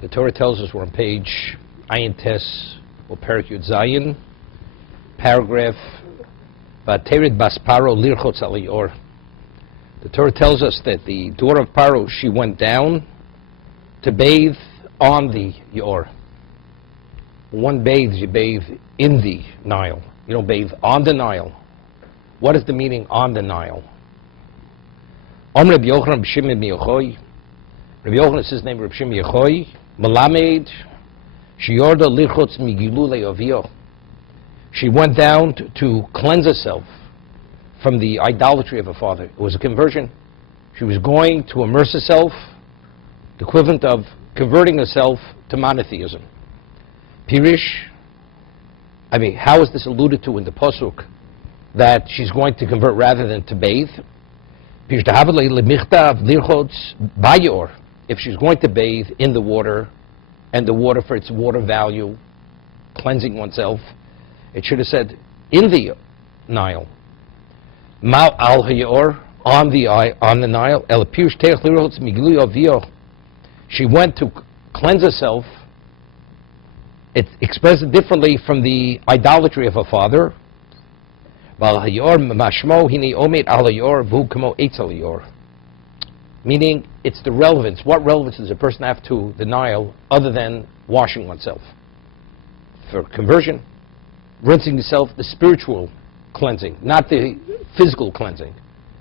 The Torah tells us we're on page Ayin Tes, or Perek Yud Zayin, paragraph Vaterid Bas Paro Lirchotz Al Yor. The Torah tells us that the daughter of Paro, she went down to bathe on the Yor. When one bathes, you bathe in the Nile. You don't bathe on the Nile. What is the meaning on the Nile? Rabbi Yochanan b'Shimon ben Yochai. Rabbi Yochanan is his name, Rabbi Shimon Yochai. Melamed, Shiyorda Lirchotz Migilu Le'ovio. She went down to cleanse herself from the idolatry of her father. It was a conversion. She was going to immerse herself, the equivalent of converting herself to monotheism. Pirish, how is this alluded to in the Pasuk that she's going to convert rather than to bathe? If she's going to bathe in the water, and the water for its water value, cleansing oneself, it should have said in the Nile. Mal al hayor, on the Nile. El pirush teich lirchotz miglu avio. She went to cleanse herself. It's expressed differently from the idolatry of her father. Val hayor mashmo hini omet al hayor v'hu kamo eitz al hayor. Meaning, it's the relevance. What relevance does a person have to the Nile other than washing oneself? For conversion, rinsing yourself, the spiritual cleansing, not the physical cleansing.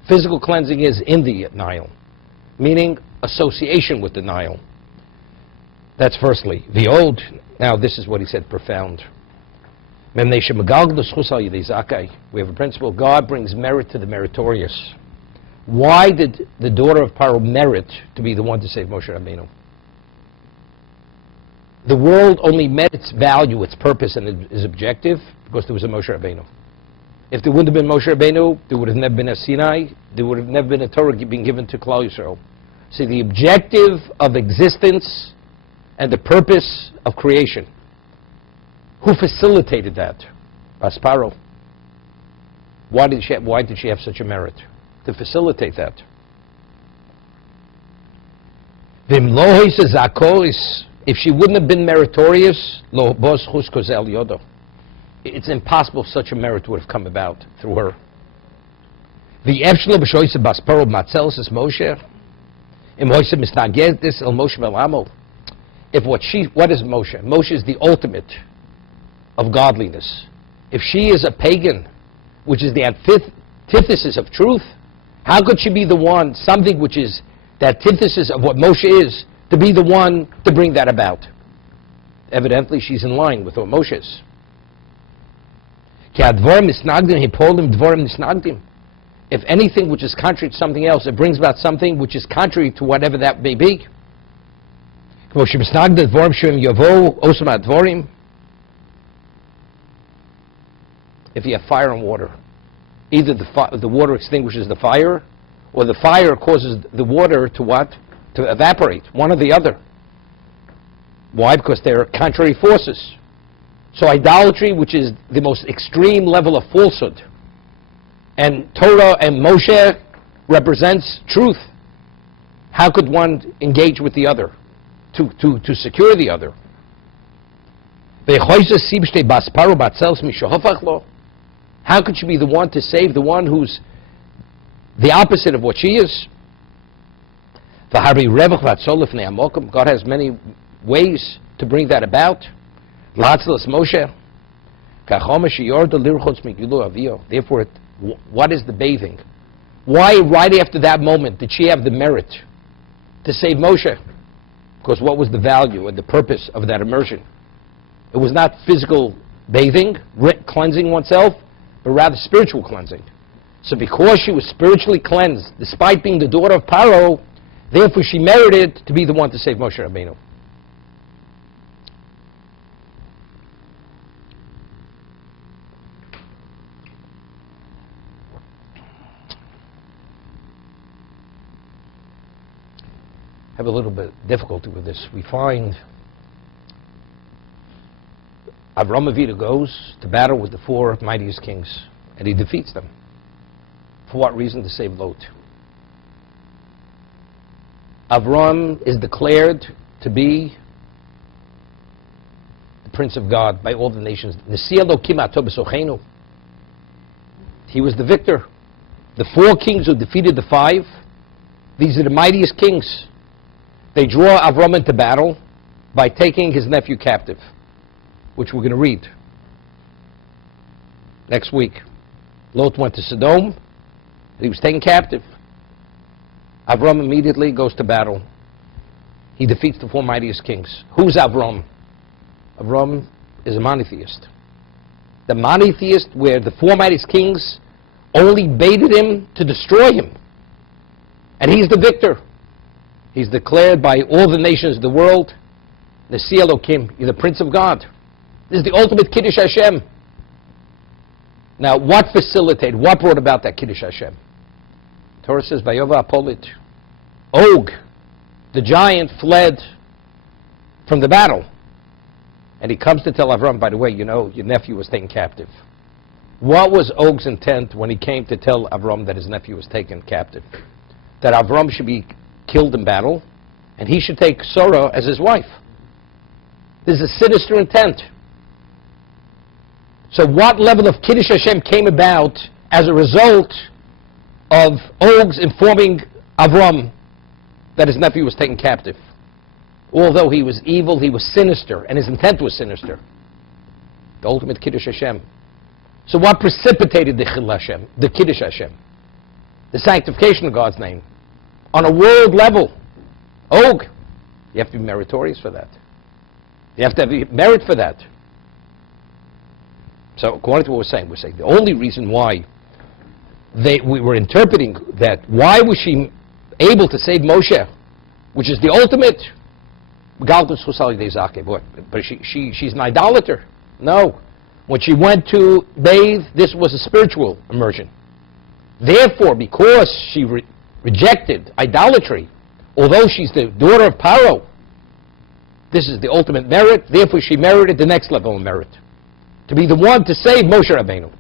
Physical cleansing is in the Nile, meaning association with the Nile. That's firstly. The old, now this is what he said, profound. We have a principle, God brings merit to the meritorious. Why did the daughter of Paro merit to be the one to save Moshe Rabbeinu? The world only met its value, its purpose, and its objective because there was a Moshe Rabbeinu. If there wouldn't have been Moshe Rabbeinu, there would have never been a Sinai, there would have never been a Torah being given to Klal Yisrael. See, the objective of existence and the purpose of creation. Who facilitated that? Bas Paro. Why did she have such a merit? To facilitate that. If she wouldn't have been meritorious, it's impossible such a merit would have come about through her. If what is Moshe? Moshe is the ultimate of godliness. If she is a pagan, which is the antithesis of truth, how could she be the one, something which is the antithesis of what Moshe is, to be the one to bring that about? Evidently, she's in line with what Moshe is. If anything which is contrary to something else, it brings about something which is contrary to whatever that may be. If you have fire and water, either the water extinguishes the fire, or the fire causes the water to what? To evaporate, one or the other. Why? Because they're contrary forces. So idolatry, which is the most extreme level of falsehood, and Torah and Moshe represents truth. How could one engage with the other to secure the other? How could she be the one to save the one who's the opposite of what she is? God has many ways to bring that about. Therefore, what is the bathing? Why, right after that moment, did she have the merit to save Moshe? Because what was the value and the purpose of that immersion? It was not physical bathing, cleansing oneself, but rather spiritual cleansing. So because she was spiritually cleansed, despite being the daughter of Paro, therefore she merited to be the one to save Moshe Rabbeinu. I have a little bit of difficulty with this. We find Avram Avinu goes to battle with the four mightiest kings, and he defeats them. For what reason? To save Lot. Avram is declared to be Prince of God by all the nations. He was the victor. The 4 kings who defeated the 5, these are the mightiest kings. They draw Avram into battle by taking his nephew captive, which we're going to read next week. Lot went to Sodom, and he was taken captive. Avram immediately goes to battle. He defeats the 4 mightiest kings. Who's Avram? Avram is a monotheist. The monotheist where the 4 mightiest kings only baited him to destroy him. And he's the victor. He's declared by all the nations of the world, Nasi Elokim, you're the Prince of God. This is the ultimate Kiddush Hashem. Now, what facilitated, what brought about that Kiddush Hashem? Torah says, Vayova Apolit. Og, the giant, fled from the battle. And he comes to tell Avram, by the way, you know, your nephew was taken captive. What was Og's intent when he came to tell Avram that his nephew was taken captive? That Avram should be killed in battle, and he should take Sarah as his wife. This is a sinister intent. So what level of Kiddush Hashem came about as a result of Og's informing Avram that his nephew was taken captive? Although he was evil, he was sinister, and his intent was sinister. The ultimate Kiddush Hashem. So what precipitated the Chil Hashem, the Kiddush Hashem? The sanctification of God's name. On a world level. Og, you have to be meritorious for that. You have to have merit for that. So according to what we're saying the only reason why we were interpreting that, why was she able to save Moshe, which is the ultimate, but she's an idolater. No. When she went to bathe, this was a spiritual immersion. Therefore, because she rejected idolatry, although she's the daughter of Paro, this is the ultimate merit. Therefore, she merited the next level of merit, to be the one to save Moshe Rabbeinu,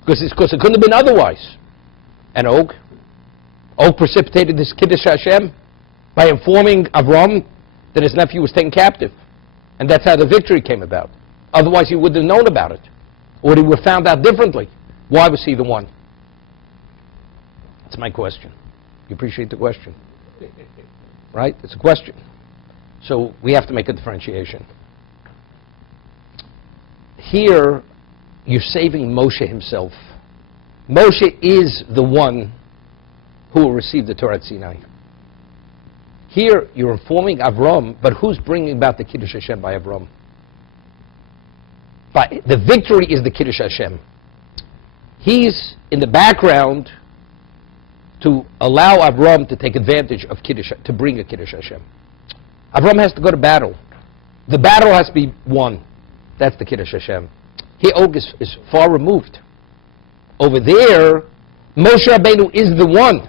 because it couldn't have been otherwise. And Og precipitated this Kiddush Hashem by informing Avram that his nephew was taken captive, and that's how the victory came about. Otherwise, he wouldn't have known about it, or he would have found out differently. Why was he the one? That's my question. You appreciate the question? Right? It's a question. So we have to make a differentiation. Here, you're saving Moshe himself. Moshe is the one who will receive the Torah at Sinai. Here, you're informing Avram, but who's bringing about the Kiddush Hashem by Avram? But the victory is the Kiddush Hashem. He's in the background to allow Avram to take advantage of Kiddush, to bring a Kiddush Hashem. Avram has to go to battle. The battle has to be won. That's the Kiddush Hashem. Here, Og is far removed. Over there, Moshe Rabbeinu is the one.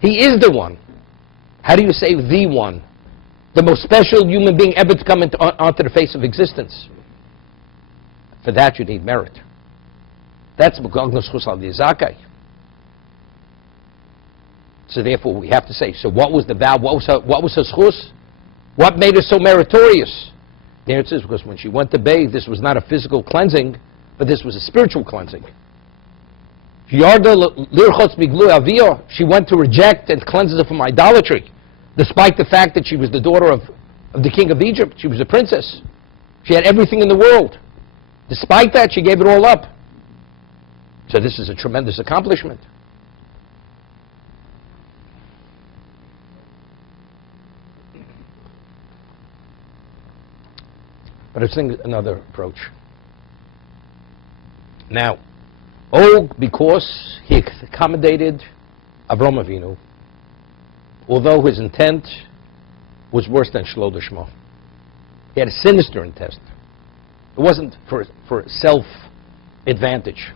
He is the one. How do you save the one? The most special human being ever to come onto the face of existence. For that you need merit. That's M'gognos Chus al Zakai. So therefore we have to say, so what was the vow? What was her chus? What made her so meritorious? The answer is because when she went to bathe, this was not a physical cleansing, but this was a spiritual cleansing. She went to reject and cleanse her from idolatry, despite the fact that she was the daughter of the king of Egypt. She was a princess. She had everything in the world. Despite that, she gave it all up. So this is a tremendous accomplishment. But I think another approach. Now, because he accommodated Avram Avinu, although his intent was worse than Shlo D'Shmo. He had a sinister intent. It wasn't for self-advantage.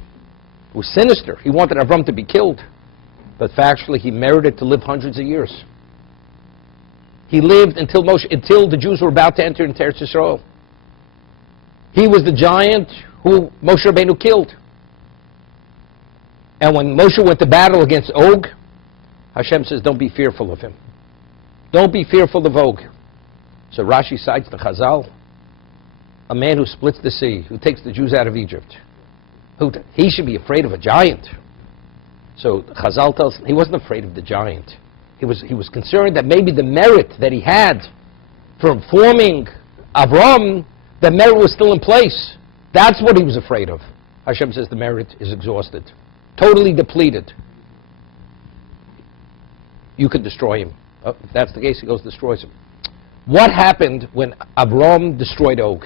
It was sinister. He wanted Avram to be killed, but factually he merited to live hundreds of years. He lived until the Jews were about to enter into Eretz Yisrael. He was the giant who Moshe Rabbeinu killed. And when Moshe went to battle against Og, Hashem says, don't be fearful of him. Don't be fearful of Og. So Rashi cites the Chazal. a man who splits the sea, who takes the Jews out of Egypt, he should be afraid of a giant. So Chazal tells he wasn't afraid of the giant. He was concerned that maybe the merit that he had from forming Avram, the merit was still in place. That's what he was afraid of. Hashem says the merit is exhausted, totally depleted. You could destroy him. If that's the case, he goes and destroys him. What happened when Avram destroyed Og?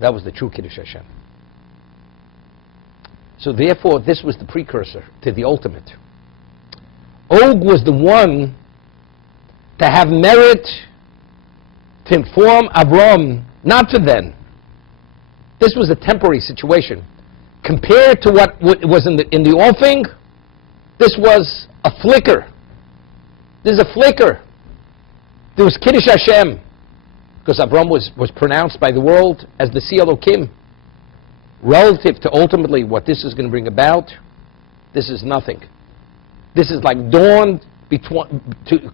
That was the true Kiddush Hashem. So therefore, this was the precursor to the ultimate. Og was the one to have merit to inform Avram, not to then. This was a temporary situation. Compared to what was in the offing, this was a flicker. This is a flicker. There was Kiddush Hashem, because Avram was pronounced by the world as the Si Elokim. Relative to ultimately what this is going to bring about, this is nothing. This is like dawn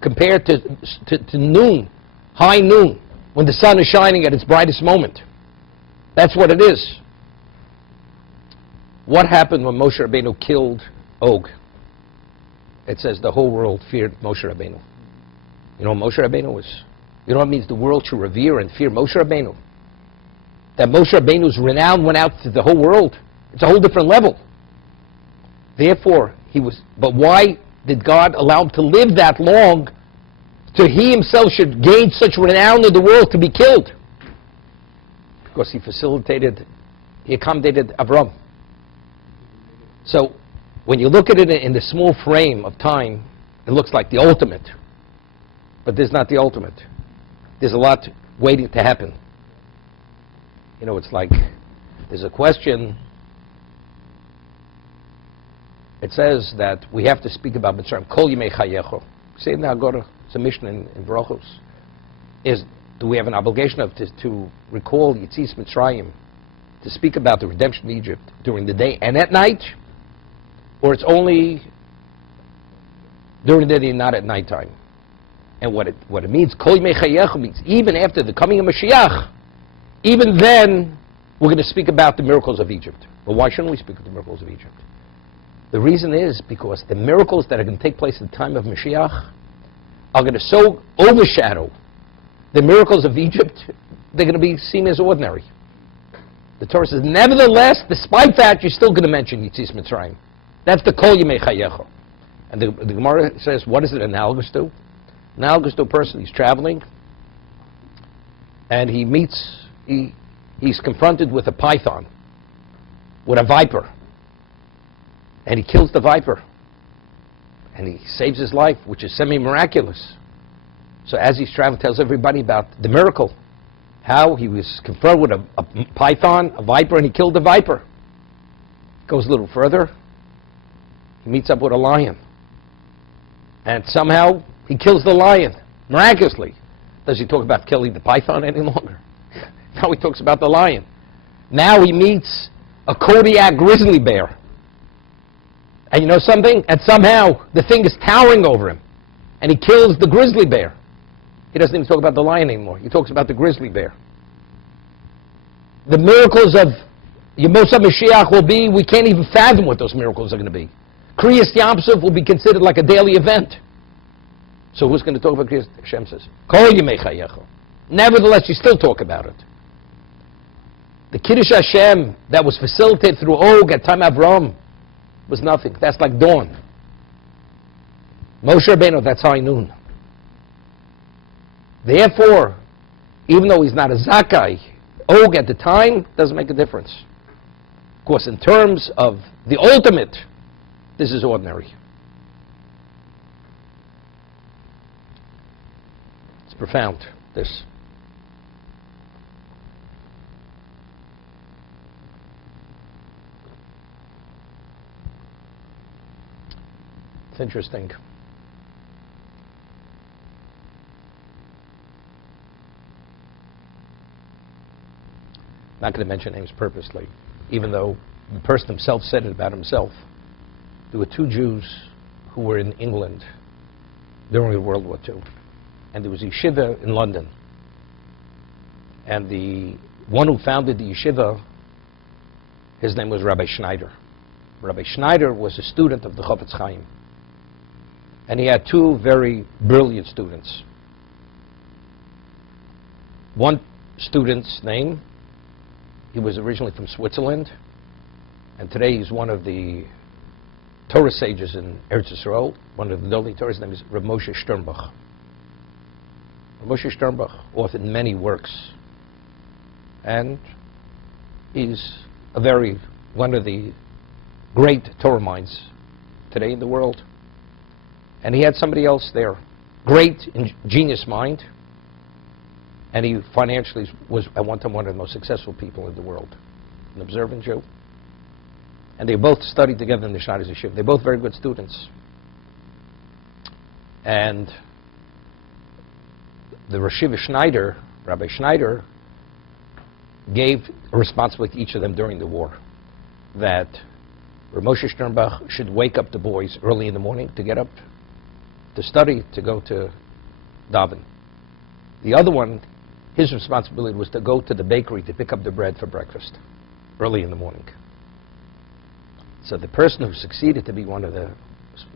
compared to noon, high noon, when the sun is shining at its brightest moment. That's what it is. What happened when Moshe Rabbeinu killed Og? It says the whole world feared Moshe Rabbeinu. You know what Moshe Rabbeinu was? You know what it means? The world should revere and fear Moshe Rabbeinu. That Moshe Rabbeinu's renown went out to the whole world. It's a whole different level. Therefore, but why did God allow him to live that long so he himself should gain such renown in the world to be killed? Because he accommodated Avram. So, when you look at it in the small frame of time, it looks like the ultimate. But this is not the ultimate. There's a lot waiting to happen. You know, it's like, there's a question. It says that we have to speak about Mitzrayim. Kol Yimei Chayecho. Say in the Agora, it's a mission in Baruchos. Do we have an obligation to recall Yitzis Mitzrayim, to speak about the redemption of Egypt during the day and at night? Or it's only during the day and not at nighttime? And what it means, Kol Yimei Chayecho, means even after the coming of Mashiach, even then, we're going to speak about the miracles of Egypt. Well, why shouldn't we speak of the miracles of Egypt? The reason is because the miracles that are going to take place at the time of Mashiach are going to so overshadow the miracles of Egypt, they're going to be seen as ordinary. The Torah says, nevertheless, despite that, you're still going to mention Yitzis Mitzrayim. That's the Kol Yimei Chayecho. And the Gemara says, what is it analogous to? Analogous to a person, he's traveling, and he's confronted with a python, with a viper, and he kills the viper, and he saves his life, which is semi-miraculous. So as he's traveling, tells everybody about the miracle, how he was confronted with a python, a viper, and he killed the viper. Goes a little further, he meets up with a lion, and somehow he kills the lion, miraculously. Does he talk about killing the python any longer? Now he talks about the lion. Now he meets a Kodiak grizzly bear. And you know something? And somehow the thing is towering over him. And he kills the grizzly bear. He doesn't even talk about the lion anymore. He talks about the grizzly bear. The miracles of Yemos HaMashiach will be, we can't even fathom what those miracles are going to be. Kriyas Yam Suf will be considered like a daily event. So who's going to talk about Kriyas? Hashem says, Kol Yimei Chayecho. Nevertheless, you still talk about it. The Kiddush Hashem that was facilitated through Og at time Avram was nothing. That's like dawn. Moshe Rabbeinu, that's high noon. Therefore, even though he's not a Zakai, Og at the time doesn't make a difference. Of course, in terms of the ultimate, this is ordinary. It's profound, this. It's interesting. I'm not going to mention names purposely, even though the person himself said it about himself. There were two Jews who were in England during World War II, and there was a yeshiva in London. And the one who founded the yeshiva, his name was Rabbi Schneider. Rabbi Schneider was a student of the Chofetz Chaim. And he had two very brilliant students. One student's name, he was originally from Switzerland, and today he's one of the Torah sages in Eretz Yisrael, one of the Dolly Torah. His name is Rav Moshe Sternbach. Rav Moshe Sternbach authored many works, and he's one of the great Torah minds today in the world. And he had somebody else there, great genius mind, and he financially was at one time one of the most successful people in the world, an observant Jew. And they both studied together in the Schneider's Yeshiva. They're both very good students. And the Rosh Yeshiva Schneider, Rabbi Schneider, gave a responsibility to each of them during the war, that Rav Moshe Sternbach should wake up the boys early in the morning to get up, to study, to go to daven. The other one, his responsibility was to go to the bakery to pick up the bread for breakfast early in the morning. So the person who succeeded to be one of the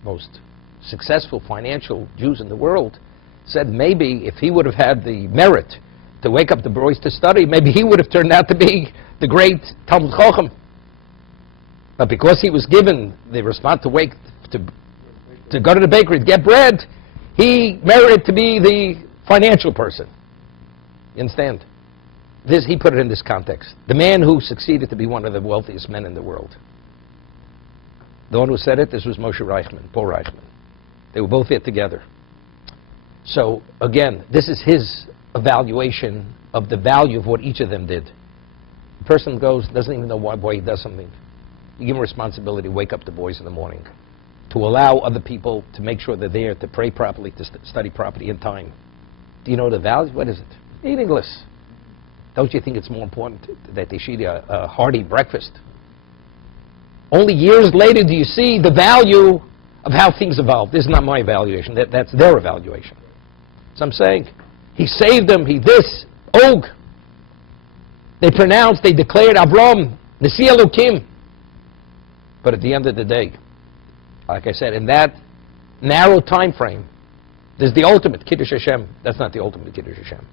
most successful financial Jews in the world said maybe if he would have had the merit to wake up the boys to study, maybe he would have turned out to be the great Talmud Chacham. But because he was given the response to go to the bakery to get bread, he merited to be the financial person. You understand? He put it in this context. The man who succeeded to be one of the wealthiest men in the world. The one who said it, this was Moshe Reichman, Paul Reichman. They were both here together. So, again, this is his evaluation of the value of what each of them did. The person doesn't even know why he does something. You give him responsibility to wake up the boys in the morning, to allow other people to make sure they're there, to pray properly, to study properly in time. Do you know the value? What is it? Eating less. Don't you think it's more important that they should eat a hearty breakfast? Only years later do you see the value of how things evolved. This is not my evaluation. That's their evaluation. So I'm saying, he saved them, Og. They pronounced, they declared Avram, Nasi Elokim. But at the end of the day, like I said, in that narrow time frame, there's the ultimate Kiddush Hashem. That's not the ultimate Kiddush Hashem.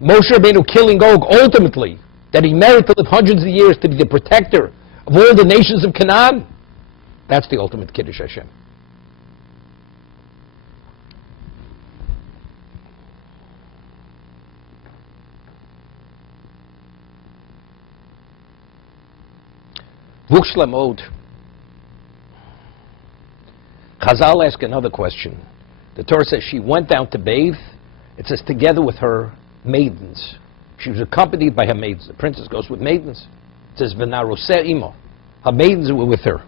Moshe Rabbeinu killing Og, ultimately, that he merited to live hundreds of years to be the protector of all the nations of Canaan. That's the ultimate Kiddush Hashem. Vuxlam Od. Chazal ask another question. The Torah says she went down to bathe. It says together with her maidens. She was accompanied by her maidens. The princess goes with maidens. It says v'naroseh imo. Her maidens were with her.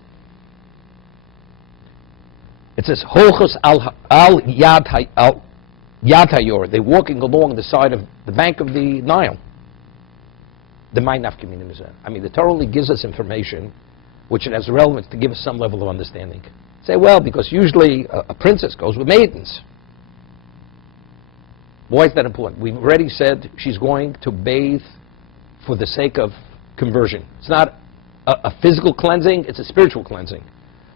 It says holchos al yad hayor. They're walking along the side of the bank of the Nile. The I mean, the Torah only gives us information which it has relevance to give us some level of understanding. Say, well, because usually a princess goes with maidens. Why is that important? We've already said she's going to bathe for the sake of conversion. It's not a physical cleansing, it's a spiritual cleansing.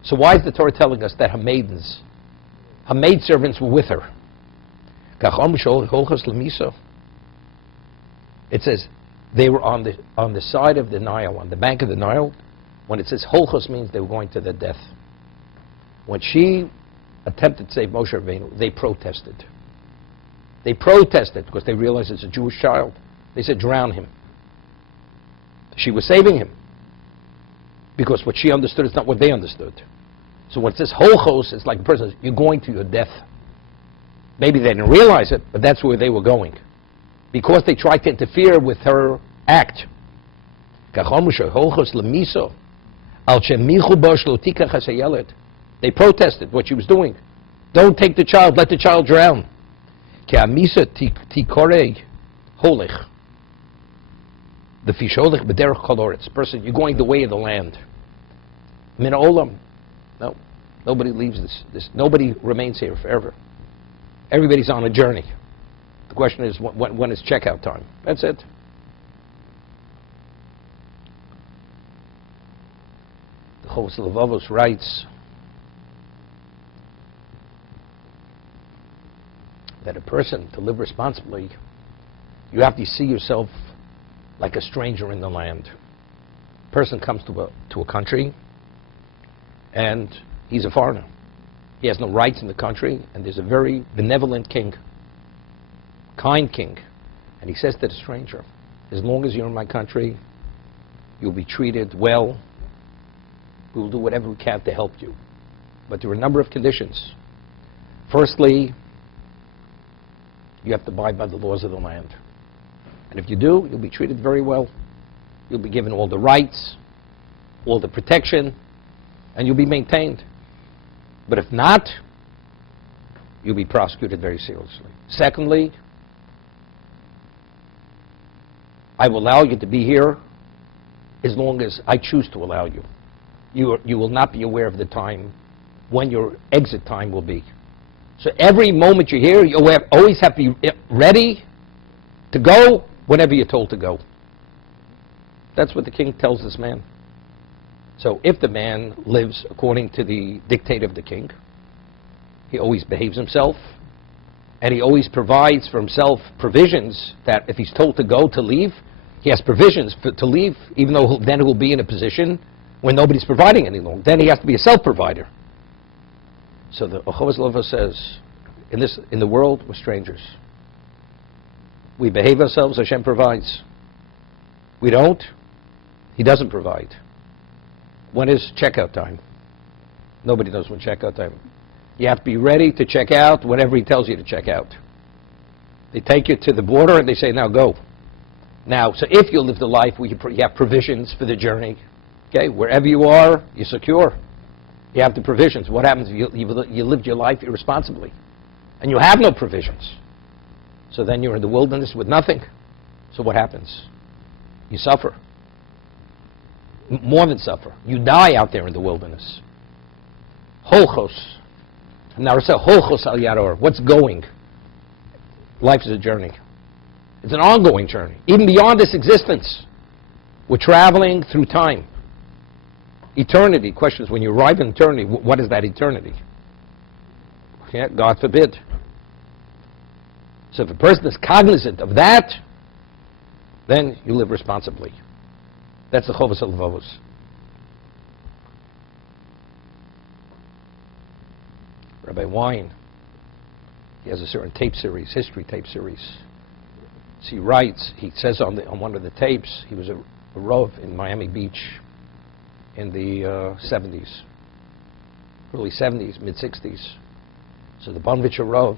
So why is the Torah telling us that her maidservants were with her? It says they were on the side of the Nile, on the bank of the Nile. When it says holchos, means they were going to their death. When she attempted to save Moshe Rabbeinu, they protested. They protested because they realized it's a Jewish child. They said, drown him. She was saving him. Because what she understood is not what they understood. So when it says holchos, it's like a person says, you're going to your death. Maybe they didn't realize it, but that's where they were going. Because they tried to interfere with her act. They protested what she was doing. Don't take the child, let the child drown. The fisholech b'derech koloretz. Person, you're going the way of the land. Min olam. No, nobody leaves this. Nobody remains here forever. Everybody's on a journey. The question is, when is checkout time? That's it. Chovos Levavos writes that a person, to live responsibly, you have to see yourself like a stranger in the land. A person comes to a country, and he's a foreigner. He has no rights in the country, and there's a very benevolent king, kind king. And he says to the stranger, as long as you're in my country, you'll be treated well. We will do whatever we can to help you. But there are a number of conditions. Firstly, you have to abide by the laws of the land. And if you do, you'll be treated very well. You'll be given all the rights, all the protection, and you'll be maintained. But if not, you'll be prosecuted very seriously. Secondly, I will allow you to be here as long as I choose to allow you. You will not be aware of the time when your exit time will be. So every moment you're here, you always have to be ready to go whenever you're told to go. That's what the king tells this man. So if the man lives according to the dictate of the king, he always behaves himself, and he always provides for himself provisions that if he's told to go, to leave, he has provisions to leave, even though then he will be in a position when nobody's providing any longer. Then he has to be a self-provider. So the Chovos Levavos says, in the world, we're strangers. We behave ourselves, Hashem provides. We don't, he doesn't provide. When is checkout time? Nobody knows when checkout time. You have to be ready to check out whenever he tells you to check out. They take you to the border and they say, now go. Now, so if you live the life where you have provisions for the journey, okay, wherever you are, you're secure. You have the provisions. What happens if you lived your life irresponsibly and you have no provisions? So then you're in the wilderness with nothing. So what happens? You suffer. More than suffer. You die out there in the wilderness. Holchos. Now it's a holchos al yaror. What's going? Life is a journey. It's an ongoing journey. Even beyond this existence. We're traveling through time. Eternity. Question is, when you arrive in eternity, what is that eternity? Yeah, God forbid. So if a person is cognizant of that, then you live responsibly. That's the Chovos Levavos. Rabbi Wein, he has a certain tape series, history tape series. So he writes, he says on one of the tapes, he was a Rav in Miami Beach in the 70s, early 70s, mid-60s. So the Bonvitcher Rav,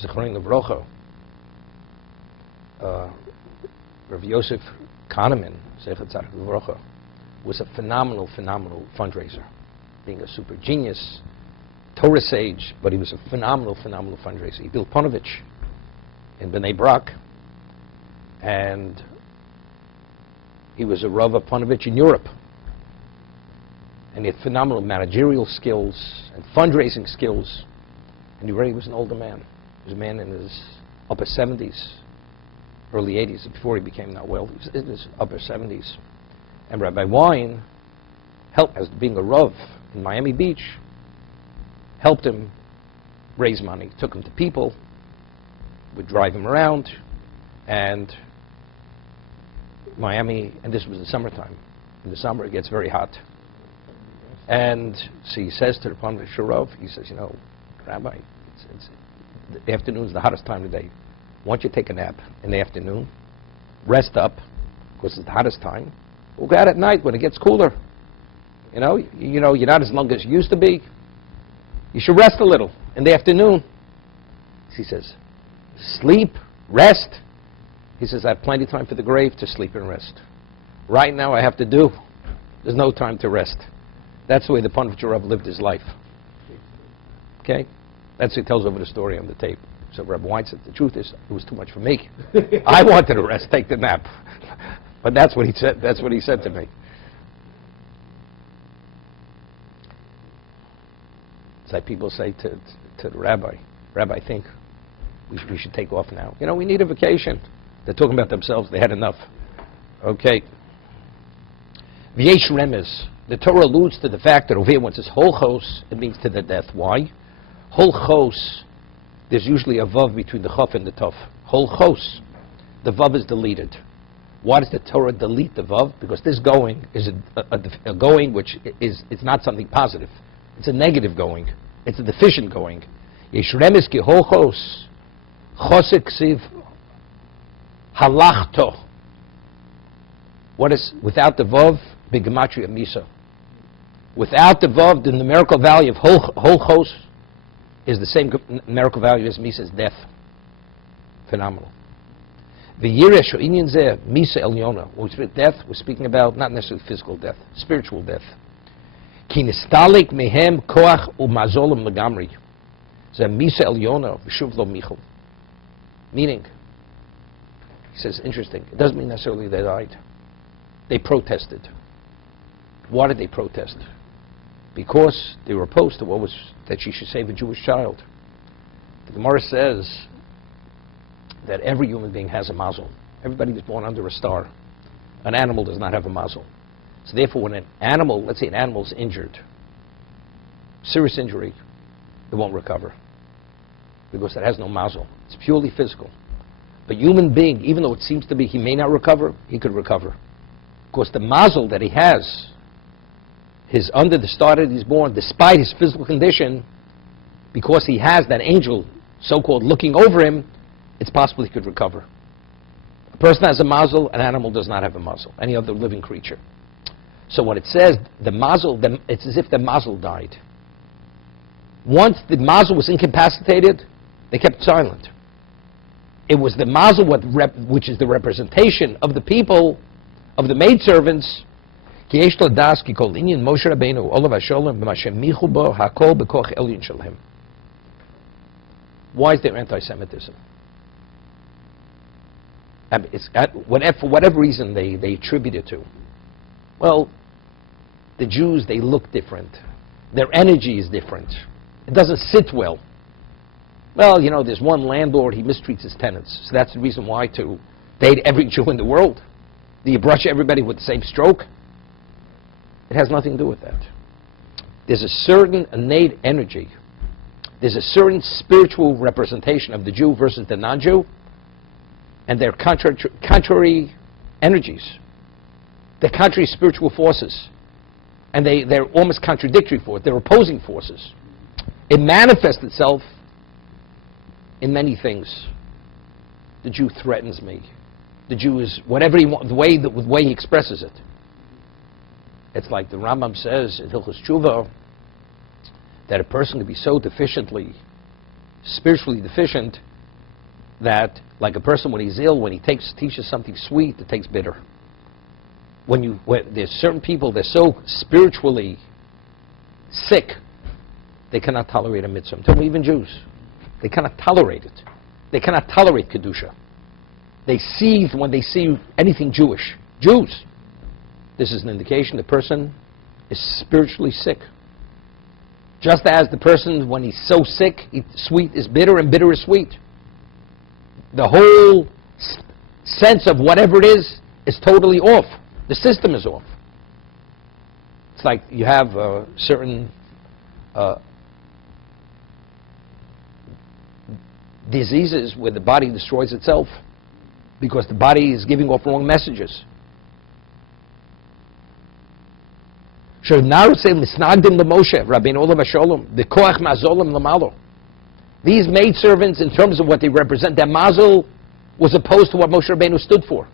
Zichron Livrocha, Rav Yosef Kahneman, Zechat Tzaddik Livrocha, was a phenomenal fundraiser. Being a super genius, Torah sage, but he was a phenomenal fundraiser. He built Ponovich in Bnei Brak, and he was a Rav of Ponovich in Europe. And he had phenomenal managerial skills and fundraising skills. And he already was an older man. He was a man in his upper 70s, early 80s, before he became not well. He was in his upper 70s. And Rabbi Wein helped, as being a Rav in Miami Beach, helped him raise money. Took him to people, would drive him around, and Miami, and this was the summertime. In the summer it gets very hot. And so he says to the Bonvitcher Rav, he says, you know, Rabbi, the afternoon is the hottest time of the day. Why don't you take a nap in the afternoon, rest up, because it's the hottest time. We'll go out at night when it gets cooler. You know, you're not as long as you used to be. You should rest a little in the afternoon. He says, sleep, rest. He says, I have plenty of time for the grave to sleep and rest. Right now I have to do. There's no time to rest. That's the way the Bonvitcher Rav lived his life. Okay? That's what he tells over the story on the tape. So Rabbi Wein said, the truth is, it was too much for me. I wanted to rest, take the nap. But that's what he said. That's what he said to me. It's like people say to the rabbi, Rabbi, I think we should take off now. You know, we need a vacation. They're talking about themselves. They had enough. Okay. V'yesh remez. The Torah alludes to the fact that over here, when it says holchos, it means to the death. Why? Holchos, there's usually a vav between the chaf and the tuf. Holchos, the vav is deleted. Why does the Torah delete the vav? Because this going is a going which is it's not something positive. It's a negative going. It's a deficient going. Yeshremes ki holchos, chosek ksiv halachto. What is without the vav? B'gematria misa. Without the vav, the numerical value of holchos is the same numerical value as misa's death. Phenomenal. The yiresh or inyan zeh misa elyona. When we speak death, we're speaking about not necessarily physical death, spiritual death. Ki nistalik mehem koach u'mazolim legamri. Zeh misa elyona v'shuv lo michel. Meaning, he says, interesting. It doesn't mean necessarily they died. They protested. Why did they protest? Because they were opposed to what was that she should save a Jewish child. The Gemara says that every human being has a mazel. Everybody is born under a star. An animal does not have a mazel. So therefore, when an animal, let's say an animal is injured, serious injury, it won't recover because it has no mazel. It's purely physical. A human being, even though it seems to be he may not recover, he could recover. Because the mazel that he has, his under the star that he's born, despite his physical condition, because he has that angel, so-called, looking over him, it's possible he could recover. A person has a mazel, an animal does not have a mazel, any other living creature. So when it says the mazel, it's as if the mazel died. Once the mazel was incapacitated, they kept silent. It was the mazel which is the representation of the people, of the maidservants. Why is there anti-Semitism? For whatever reason they attribute it to. Well, the Jews, they look different. Their energy is different. It doesn't sit well. Well, you know, there's one landlord, he mistreats his tenants. So that's the reason why to date every Jew in the world. Do you brush everybody with the same stroke? It has nothing to do with that. There's a certain innate energy. There's a certain spiritual representation of the Jew versus the non-Jew, and they're contrary energies. They're contrary spiritual forces, and they're almost contradictory forces. They're opposing forces. It manifests itself in many things. The Jew threatens me. The Jew is whatever he wants, the way he expresses it. It's like the Rambam says in Hilchos Tshuva that a person can be so spiritually deficient, that like a person when he's ill, when he teaches something sweet, it tastes bitter. When there's certain people, they're so spiritually sick, they cannot tolerate a mitzvah. Even Jews, they cannot tolerate it. They cannot tolerate Kedusha. They seethe when they see anything Jewish. Jews. This is an indication the person is spiritually sick. Just as the person, when he's so sick, sweet is bitter and bitter is sweet. The whole sense of whatever it is totally off. The system is off. It's like you have certain diseases where the body destroys itself because the body is giving off wrong messages. These maidservants, in terms of what they represent, their mazel was opposed to what Moshe Rabbeinu stood for.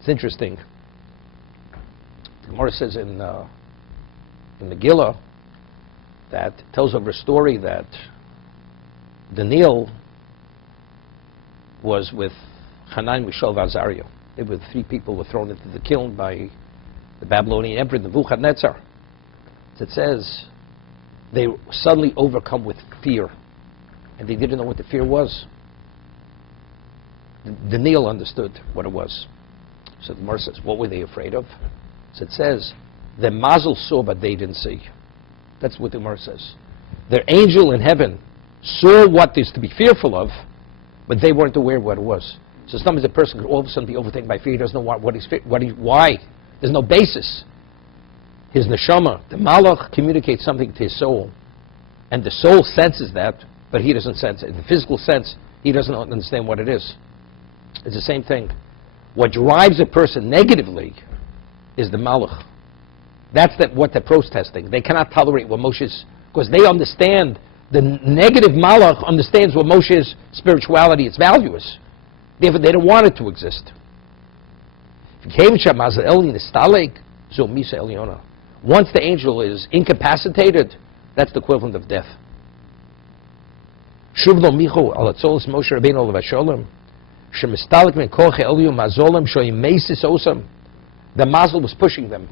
It's interesting. The Gemara says in Megillah that tells over a story that Daniel was with Hanan, Mishael, and Azariah. They were the three people who were thrown into the kiln by the Babylonian Emperor Nebuchadnezzar. It says they were suddenly overcome with fear, and they didn't know what the fear was. Daniel understood what it was. So the Gemara says, what were they afraid of? So it says, the mazel saw, but they didn't see. That's what the Gemara says. Their angel in heaven saw what is to be fearful of, but they weren't aware of what it was. So sometimes a person could all of a sudden be overtaken by fear. He doesn't know why. There's no basis. his neshama, the malach, communicates something to his soul. And the soul senses that, but he doesn't sense it. In the physical sense, he doesn't understand what it is. It's the same thing. What drives a person negatively is the malach. That's what they're protesting. They cannot tolerate what Moshe's, because they understand, the negative malach understands what Moshe's spirituality, its value is. Therefore, they don't want it to exist. Once the angel is incapacitated, that's the equivalent of death. The mazel was pushing them.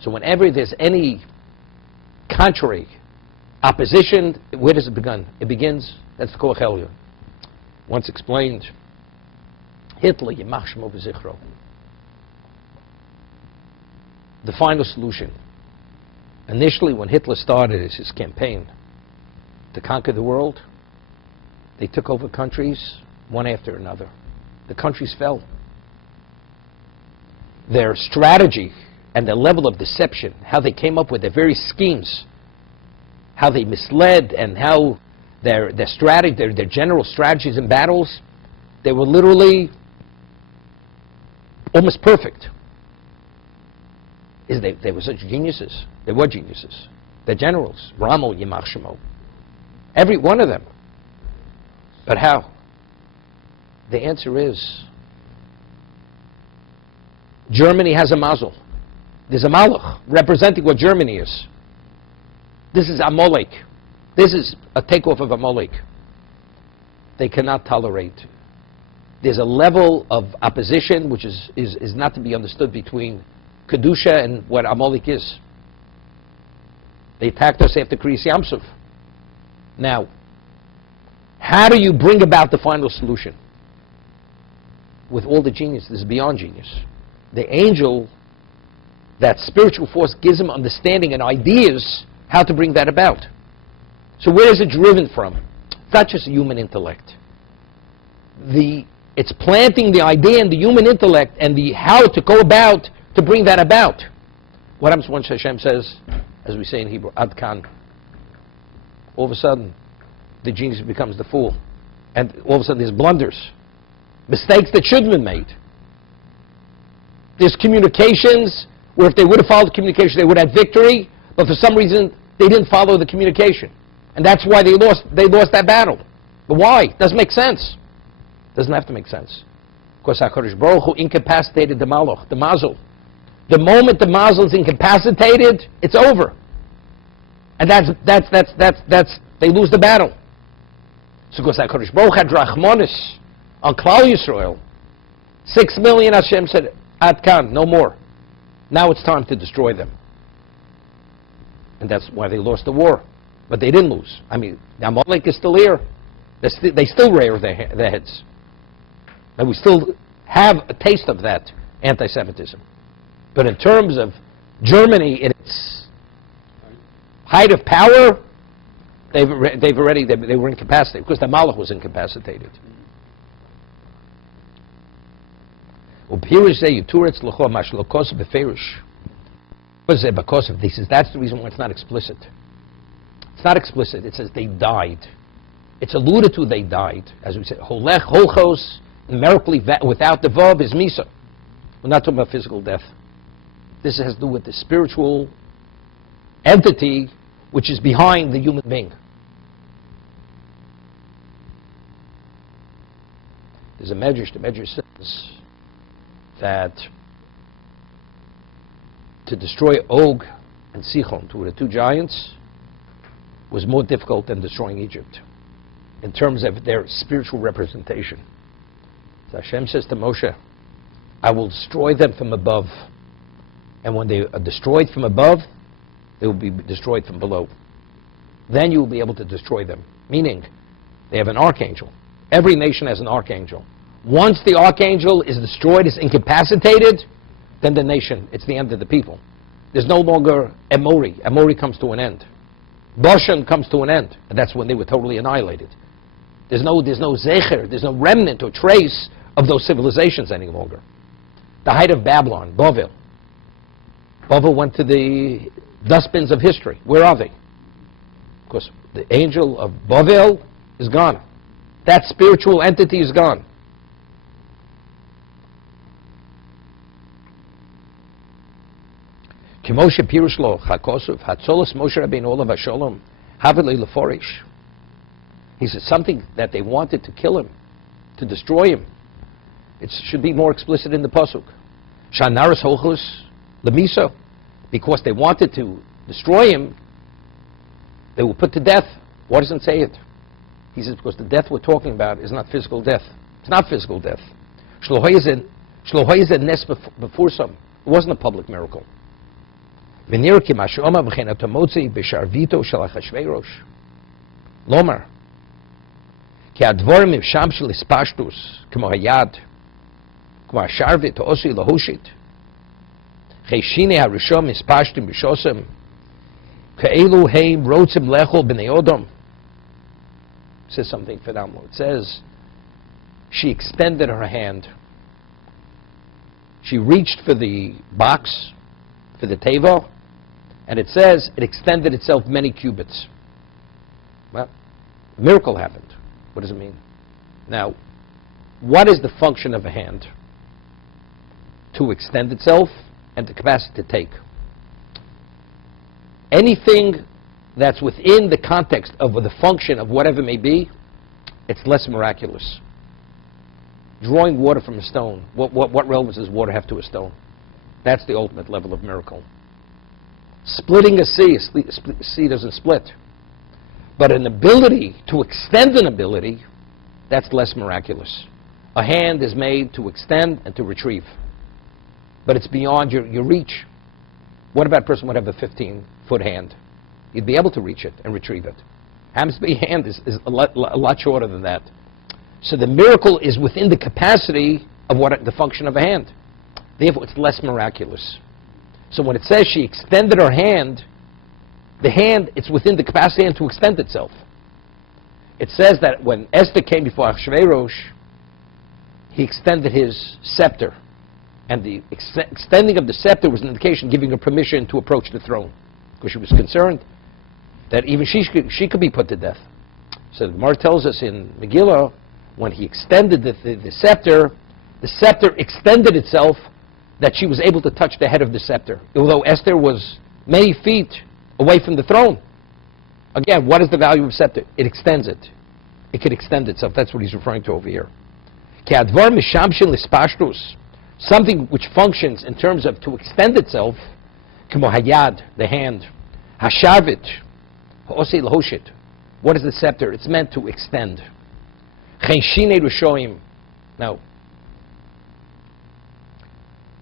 So whenever there's any contrary, opposition, where does it begin? It begins, that's the koach elyon. Once explained, Hitler, Yimach Shemo v'zichro. The final solution. Initially, when Hitler started his campaign to conquer the world, they took over countries one after another. The countries fell. Their strategy and their level of deception, how they came up with their various schemes, how they misled, and how their strategy, their general strategies in battles, they were literally almost perfect. They were such geniuses. They were geniuses. They're generals. Ramo, Yimach Shemo. Every one of them. But how? The answer is, Germany has a mazel. There's a malach representing what Germany is. This is Amalek. This is a takeoff of Amalek. They cannot tolerate. There's a level of opposition which is not to be understood between Kedusha and what Amalek is. They attacked us after Kriyas Yamsuf. Now, how do you bring about the final solution? With all the genius, this is beyond genius. The angel, that spiritual force, gives him understanding and ideas how to bring that about. So where is it driven from? It's not just human intellect. It's planting the idea in the human intellect and the how to go about to bring that about. What happens once Hashem says, as we say in Hebrew, Ad Kan? All of a sudden, the genius becomes the fool. And all of a sudden there's blunders. Mistakes that shouldn't have been made. There's communications where if they would have followed the communication, they would have had victory, but for some reason, they didn't follow the communication. And that's why they lost that battle. But why? Doesn't make sense. Doesn't have to make sense. Because HaKadosh Baruch Hu incapacitated the malach, the mazel. The moment the mazel is incapacitated, it's over. And that's they lose the battle. So because HaKadosh Baruch Hu had rachmanis on Klal Yisrael, 6 million, Hashem said, Ad Kan, no more. Now it's time to destroy them. And that's why they lost the war. But they didn't lose. I mean, Amalek is still here. They still rear their heads. And we still have a taste of that anti-Semitism. But in terms of Germany in its height of power, they were incapacitated because the Malach was incapacitated. Because that's the reason why it's not explicit. It's not explicit. It says they died. It's alluded to they died. As we said, Lech, Holchos, numerically without the Vav is Misa. We're not talking about physical death. This has to do with the spiritual entity which is behind the human being. There's a Medrash. The Medrash says that to destroy Og and Sichon, two of the two giants, was more difficult than destroying Egypt in terms of their spiritual representation. So Hashem says to Moshe, I will destroy them from above. And when they are destroyed from above, they will be destroyed from below. Then you will be able to destroy them. Meaning, they have an archangel. Every nation has an archangel. Once the archangel is destroyed, is incapacitated, then the nation, it's the end of the people. There's no longer Emori. Emori comes to an end. Bashan comes to an end. And that's when they were totally annihilated. There's no zecher, there's no remnant or trace of those civilizations any longer. The height of Babylon, Bavel. Bavel went to the dustbins of history. Where are they? Because the angel of Bavel is gone. That spiritual entity is gone. Kimoshe Pirushlo Chakosov Hatzolos Moshe Rabbeinu Olav Hasholom Havelei Leforish. He said something that they wanted to kill him, to destroy him. It should be more explicit in the pasuk. Shanaris Hochlus Lemiso, because they wanted to destroy him, they were put to death. Why doesn't it say it? He says because the death we're talking about is not physical death. It's not physical death. Shlohoyzen Nes Befursam. It wasn't a public miracle. Lomar. Ki advorim im sham shel ispashtus k'mo hayad k'mo hasharvit osi lahushit cheshine harishom ispashtim b'shosem k'elu heim rotzim lechol b'nei odom. It says something phenomenal. It says she extended her hand. She reached for the box, for the teva, and it says it extended itself many cubits. Well, a miracle happened. What does it mean? Now, what is the function of a hand? To extend itself and the capacity to take. Anything that's within the context of the function of whatever it may be, it's less miraculous. Drawing water from a stone, what relevance does water have to a stone? That's the ultimate level of miracle. Splitting a sea doesn't split. But an ability to extend an ability, that's less miraculous. A hand is made to extend and to retrieve. But it's beyond your reach. What about a person would have a 15-foot hand? You'd be able to reach it and retrieve it. Hamsby's hand is a lot shorter than that. So the miracle is within the capacity of the function of a hand. Therefore, it's less miraculous. So when it says she extended her hand, the hand, it's within the capacity to extend itself. It says that when Esther came before Achashverosh, he extended his scepter. And the extending of the scepter was an indication giving her permission to approach the throne. Because she was concerned that even she could be put to death. So the Gemara tells us in Megillah, when he extended the scepter extended itself that she was able to touch the head of the scepter. Although Esther was many feet away from the throne. Again, what is the value of scepter? It extends it. It could extend itself. That's what he's referring to over here. Something which functions in terms of to extend itself, k'mo hayad, the hand, hashavit, ha'osei lahoshit. What is the scepter? It's meant to extend. Cheshine rushoim. Now,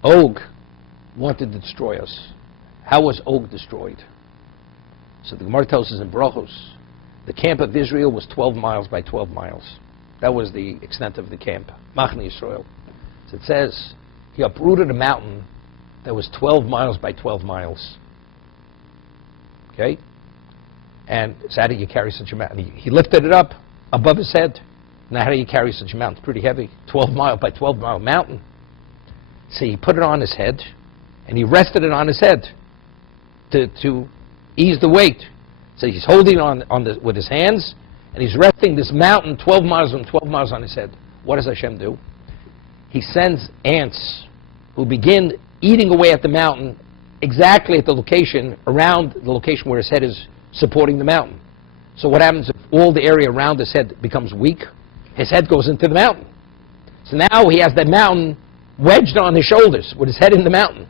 Og wanted to destroy us. How was Og destroyed? So the Gemara tells us in Brachos, the camp of Israel was 12 miles by 12 miles. That was the extent of the camp, Machne Yisrael. So it says, he uprooted a mountain that was 12 miles by 12 miles. Okay? And so how do you carry such a mountain? He lifted it up above his head. Now how do you carry such a mountain? It's pretty heavy. 12 mile by 12 mile mountain. So he put it on his head, and he rested it on his head to ease the weight. So he's holding on with his hands, and he's resting this mountain 12 miles on his head. What does Hashem do? He sends ants who begin eating away at the mountain exactly at the location, around the location where his head is supporting the mountain. So what happens if all the area around his head becomes weak? His head goes into the mountain. So now he has that mountain wedged on his shoulders with his head in the mountain.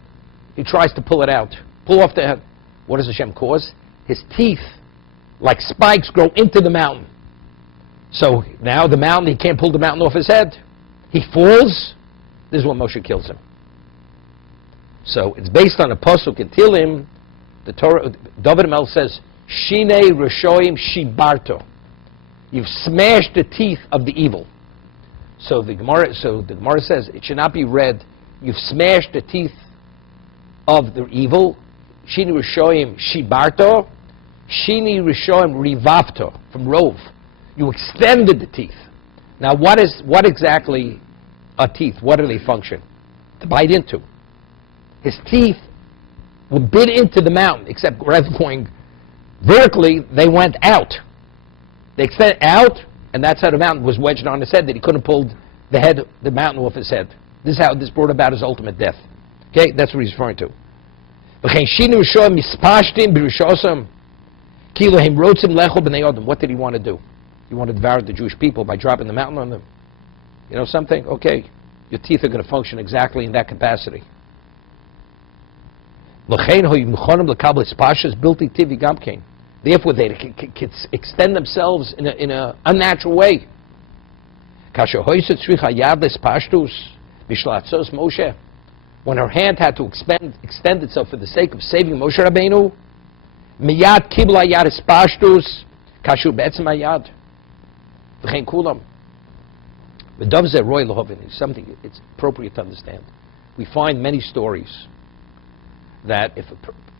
He tries to pull it out, pull off the head. What does Hashem cause? His teeth, like spikes, grow into the mountain. So now the mountain, he can't pull the mountain off his head. He falls. This is when Moshe kills him. So it's based on a pasuk in Tehillim. The Torah, David HaMelech says, Shinei Rishoim Shibarto. You've smashed the teeth of the evil. So the Gemara says it should not be read, you've smashed the teeth of the evil. Shini Rishoim Shibarto. Shini Rishoim Rivavto, from Rov. You extended the teeth. Now what exactly are teeth. What do they function? To bite into. His teeth were bit into the mountain, except rather than going vertically, they went out. They extended out, and that's how the mountain was wedged on his head, that he couldn't have pulled the mountain off his head. This is how this brought about his ultimate death. Okay, that's what he's referring to. What did he want to do? He wanted to devour the Jewish people by dropping the mountain on them. You know something? Okay, your teeth are going to function exactly in that capacity. Therefore, they can extend themselves in an unnatural way. When her hand had to extend itself for the sake of saving Moshe Rabbeinu, miyad kibla yad espashtus kashu be'etzem hayad v'chein kulam. V'dav zeh roy lehovin is something it's appropriate to understand. We find many stories that if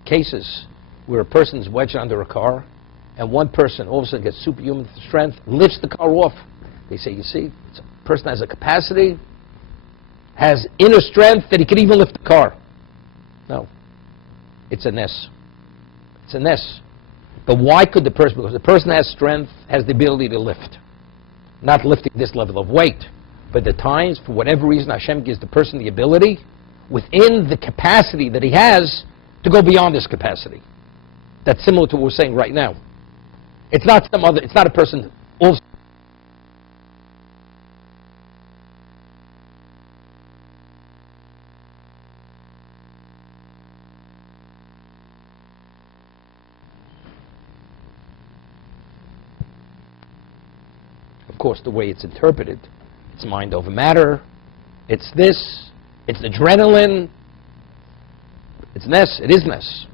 cases where a person is wedged under a car and one person all of a sudden gets superhuman strength, lifts the car off. They say, you see, a person has a capacity, has inner strength that he can even lift the car. No. It's a ness. It's a ness. But why could the person, because the person has strength, has the ability to lift. Not lifting this level of weight. But at times, for whatever reason, Hashem gives the person the ability, within the capacity that he has, to go beyond this capacity. That's similar to what we're saying right now. It's not some other, it's not a person also. Of course, the way it's interpreted, it's mind over matter, it's this, it's adrenaline, it's ness, it is ness.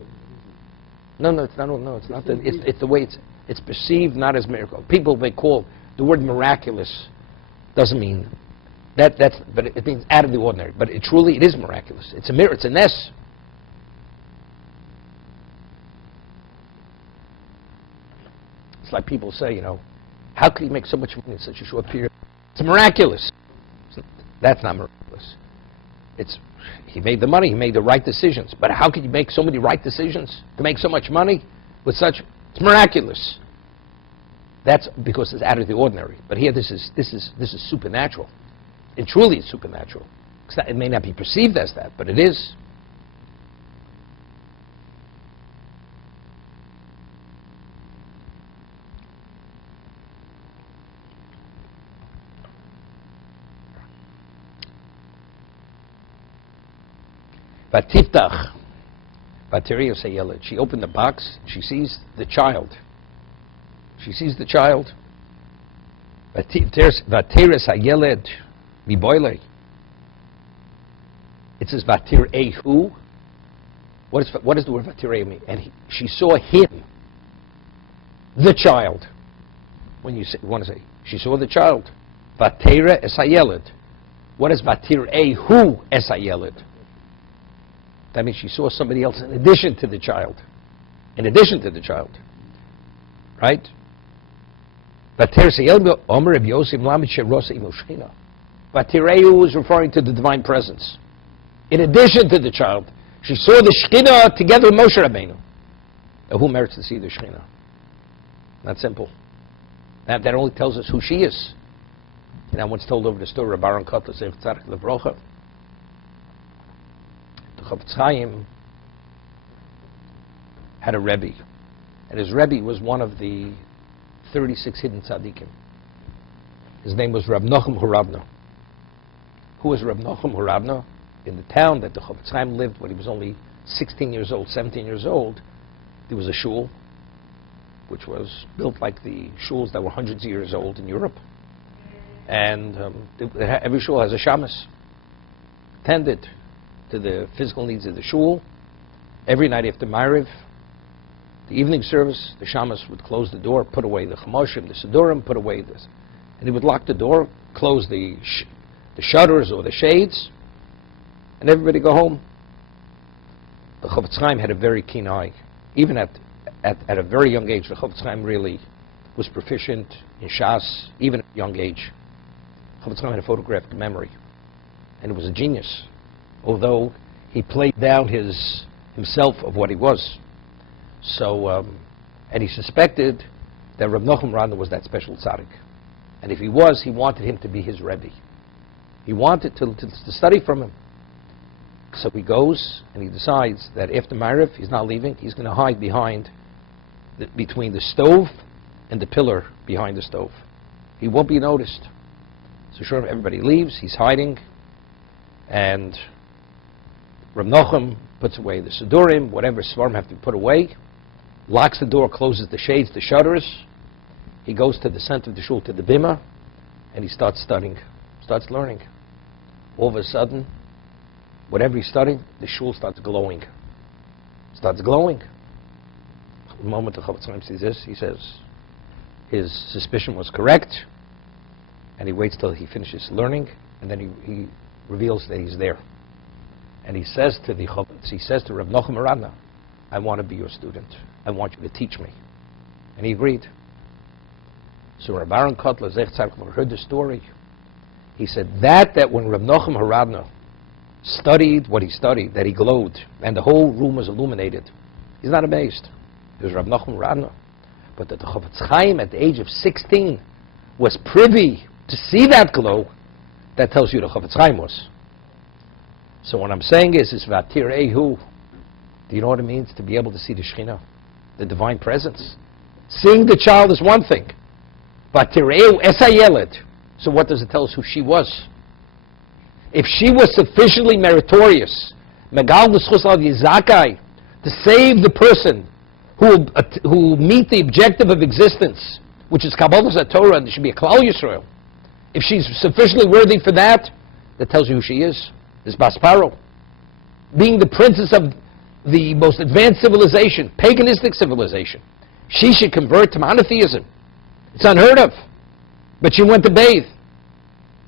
No, it's not. No, it's not. It's the way it's perceived, not as miracle. People may call the word miraculous doesn't mean that. But it means out of the ordinary. But it truly is miraculous. It's a miracle. It's a ness. It's like people say, you know, how could he make so much money in such a short period? It's miraculous. That's not miraculous. He made the money, he made the right decisions. But how could you make so many right decisions to make so much money with such? It's miraculous. That's because it's out of the ordinary. But here, this is supernatural. And truly, it's supernatural. It may not be perceived as that, but it is. Vatiftach, Vaterios Hayeled. She opened the box. She sees the child. She sees the child. Vateres Hayeled miboile. It says Vatir Ehu. What does the word Vatir mean? And she saw him, the child. When you want to say she saw the child, Vatera es Hayeled. What is Vatir Ehu es Hayeled? That means she saw somebody else in addition to the child. In addition to the child. Right? Vatireu is referring to the divine presence. In addition to the child, she saw the Shekhinah together with Moshe Rabbeinu. Now, who merits to see the Shekhinah? Not simple. That only tells us who she is. And I once told over the story of Baron Kotler, Zeich Tzadik Levrocha. The Chofetz Chaim had a Rebbe, and his Rebbe was one of the 36 hidden tzaddikim. His name was Rab Nochem Horabno. Who was Rab Nochem Horabno? In the town that the Chofetz Chaim lived when he was only 16 years old, 17 years old, there was a shul, which was built like the shuls that were hundreds of years old in Europe. And every shul has a shamus, tended to the physical needs of the shul. Every night after Ma'ariv, the evening service, the shamus would close the door, put away the chamoshim, the sidurim, put away this. And he would lock the door, close the shutters or the shades, and everybody go home. The Chofetz Chaim had a very keen eye. Even at a very young age, the Chofetz Chaim really was proficient in Shas, even at a young age. Chofetz Chaim had a photographic memory. and he was a genius, although he played down himself of what he was. So, and he suspected that Reb Nachum Radner was that special tzaddik. And if he was, he wanted him to be his Rebbe. He wanted to study from him. So he goes and he decides that after Ma'ariv, he's not leaving, he's going to hide between the stove and the pillar behind the stove. He won't be noticed. So sure, everybody leaves, he's hiding, and Reb Nachum puts away the Sidurim, whatever Svarim have to be put away, locks the door, closes the shades, the shutters. He goes to the center of the shul, to the bima, and he starts studying, starts learning. All of a sudden, whatever he's studying, the shul starts glowing. Starts glowing. The moment the Chofetz Chaim sees this, he says his suspicion was correct, and he waits till he finishes learning, and then he reveals that he's there. And he says to Reb Nachum Radner, I want to be your student. I want you to teach me. And he agreed. So Reb Aaron Kotler, Zech Tzaddik, heard the story. He said that when Reb Nachum Radner studied what he studied, that he glowed, and the whole room was illuminated, he's not amazed. It was Reb Nachum Radner. But that the Chofetz Chaim, at the age of 16, was privy to see that glow, that tells you the Chofetz Chaim was. So what I'm saying is Vatir Ehu. Do you know what it means to be able to see the Shekhinah, the divine presence? Seeing the child is one thing. Vatir Ehu Esayeled. So what does it tell us who she was? If she was sufficiently meritorious, Megal L'Schus Al Yizakai, to save the person who meet the objective of existence, which is Kabbalah Torah, and there should be a Klal Yisrael. If she's sufficiently worthy for that, that tells you who she is. This Bas Paro, being the princess of the most advanced civilization, paganistic civilization, she should convert to monotheism. It's unheard of. But she went to bathe.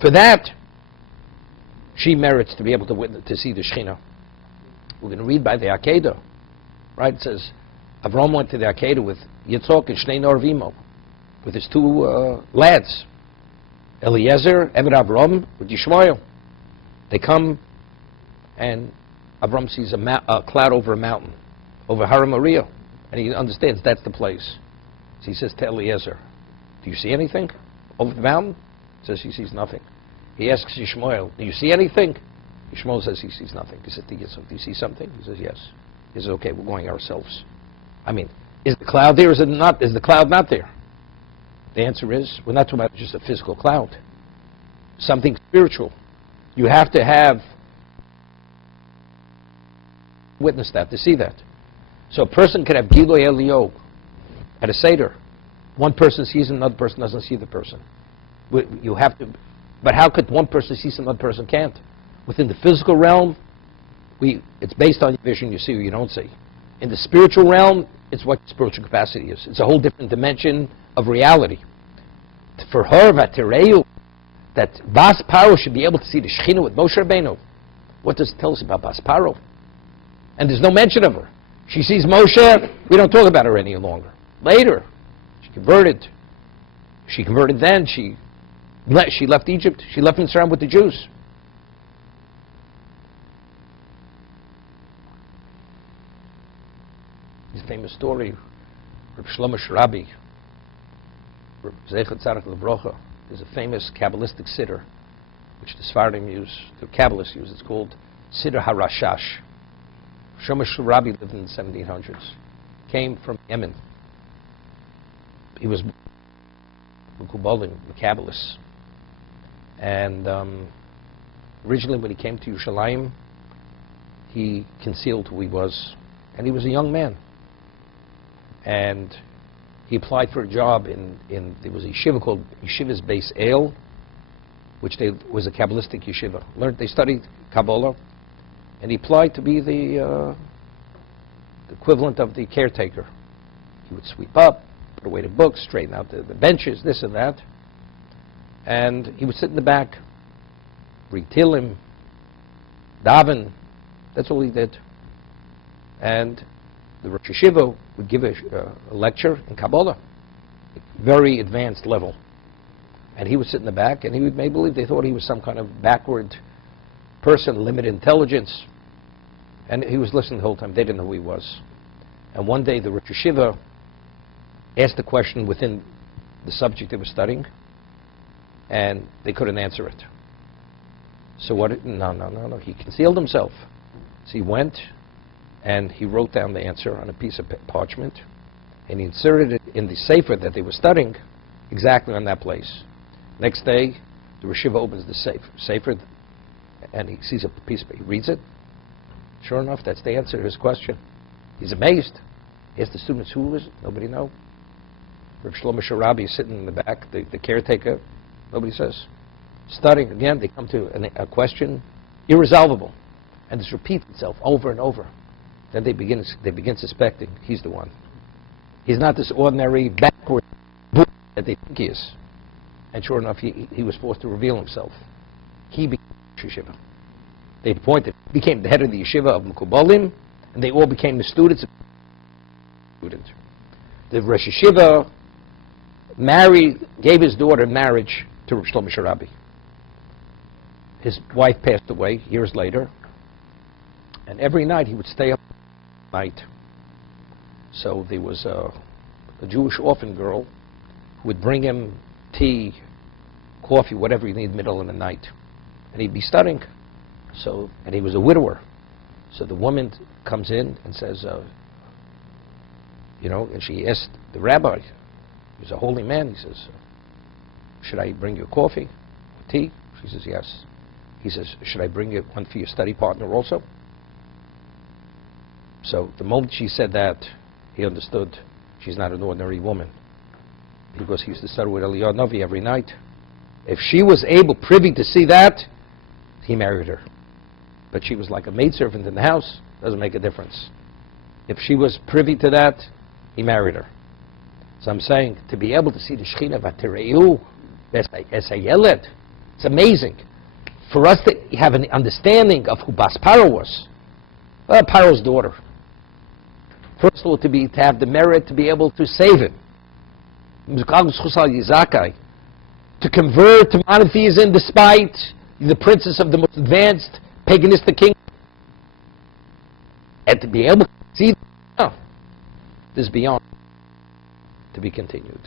For that, she merits to be able to witness, to see the Shekhinah. We're going to read by the Akedah, right? It says, Avram went to the Akedah with Yitzhak and Shnei Nor Vimo, with his two lads, Eliezer, Eved Avram, with Yishmael. They come, and Avram sees a cloud over a mountain, over Har Moriah, and he understands that's the place. So he says to Eliezer, do you see anything over the mountain? He says he sees nothing. He asks Yishmael, do you see anything? Yishmael says he sees nothing. He says to Yitzhak, do you see something? He says yes. He says, okay, we're going ourselves. I mean, is the cloud there or is it not? Is the cloud not there? The answer is, we're not talking about just a physical cloud. Something spiritual. You have to have witnessed that to see that. So a person can have Giloy Elio at a Seder. One person sees him, another person doesn't see the person. You have to, but how could one person see some, another person can't? Within the physical realm, it's based on your vision, you see or you don't see. In the spiritual realm, it's what spiritual capacity is. It's a whole different dimension of reality. For her, Vatireu, that Bas Paro should be able to see the Shekhinah with Moshe Rabbeinu. What does it tell us about Bas Paro? And there's no mention of her. She sees Moshe, we don't talk about her any longer. Later, she converted. She converted then, she left Egypt, she left Mitzrayim with the Jews. This famous story, Reb Shlomo Sharabi, Reb Zecher Tzaddik Lebrocha, is a famous Kabbalistic siddur, which the Sfardim use, the Kabbalists use. It's called Siddur HaRashash. Shlomo Sharabi lived in the 1700s. Came from Yemen. He was Mekubalim, the Kabbalists. And originally when he came to Yerushalayim, he concealed who he was. And he was a young man. And he applied for a job there was a yeshiva called Yeshiva's Beis El, which was a Kabbalistic yeshiva. They studied Kabbalah, and he applied to be the equivalent of the caretaker. He would sweep up, put away the books, straighten out the benches, this and that. And he would sit in the back, read Tehillim, daven. That's all he did. And the Rosh Yeshiva would give a lecture in Kabbalah, very advanced level. And he would sit in the back, and he would make believe they thought he was some kind of backward person, limited intelligence. And he was listening the whole time. They didn't know who he was. And one day the Rosh Yeshiva asked a question within the subject they were studying, and they couldn't answer it. So no, he concealed himself. So he went and he wrote down the answer on a piece of parchment, and he inserted it in the sefer that they were studying, exactly on that place. Next day, the Rosh Yeshiva opens the sefer, and he sees a piece of it. He reads it. Sure enough, that's the answer to his question. He's amazed. He asks the students, who is it? Nobody knows. Rav Shlomo Sharabi is sitting in the back, the caretaker. Nobody says. Studying again, they come to a question, irresolvable, and this repeats itself over and over. Then they begin suspecting he's the one. He's not this ordinary backward book that they think he is. And sure enough, he was forced to reveal himself. He became yeshiva. They appointed, became the head of the yeshiva of Mekubalim, and they all became the students. The Rosh Yeshiva gave his daughter in marriage to Rav Shlomo Sharabi. His wife passed away years later, and every night he would stay up at night. So there was a Jewish orphan girl who would bring him tea, coffee, whatever he needed in the middle of the night. And he'd be studying. And he was a widower. So the woman comes in and says, and she asked the rabbi, he's a holy man, he says, should I bring you coffee, tea? She says, yes. He says, should I bring you one for your study partner also? So the moment she said that, he understood she's not an ordinary woman, because he used to study with Eliyahu Navi every night. If she was privy to see that, he married her. But she was like a maidservant in the house, doesn't make a difference. If she was privy to that, he married her. So I'm saying, to be able to see the Shechina Vatireu as a Yeled, it's amazing. For us to have an understanding of who Bas Paro was, Paro's daughter. First of all, to have the merit to be able to save him. To convert to monotheism despite the princess of the most advanced paganistic kingdom. And to be able to see this beyond to be continued.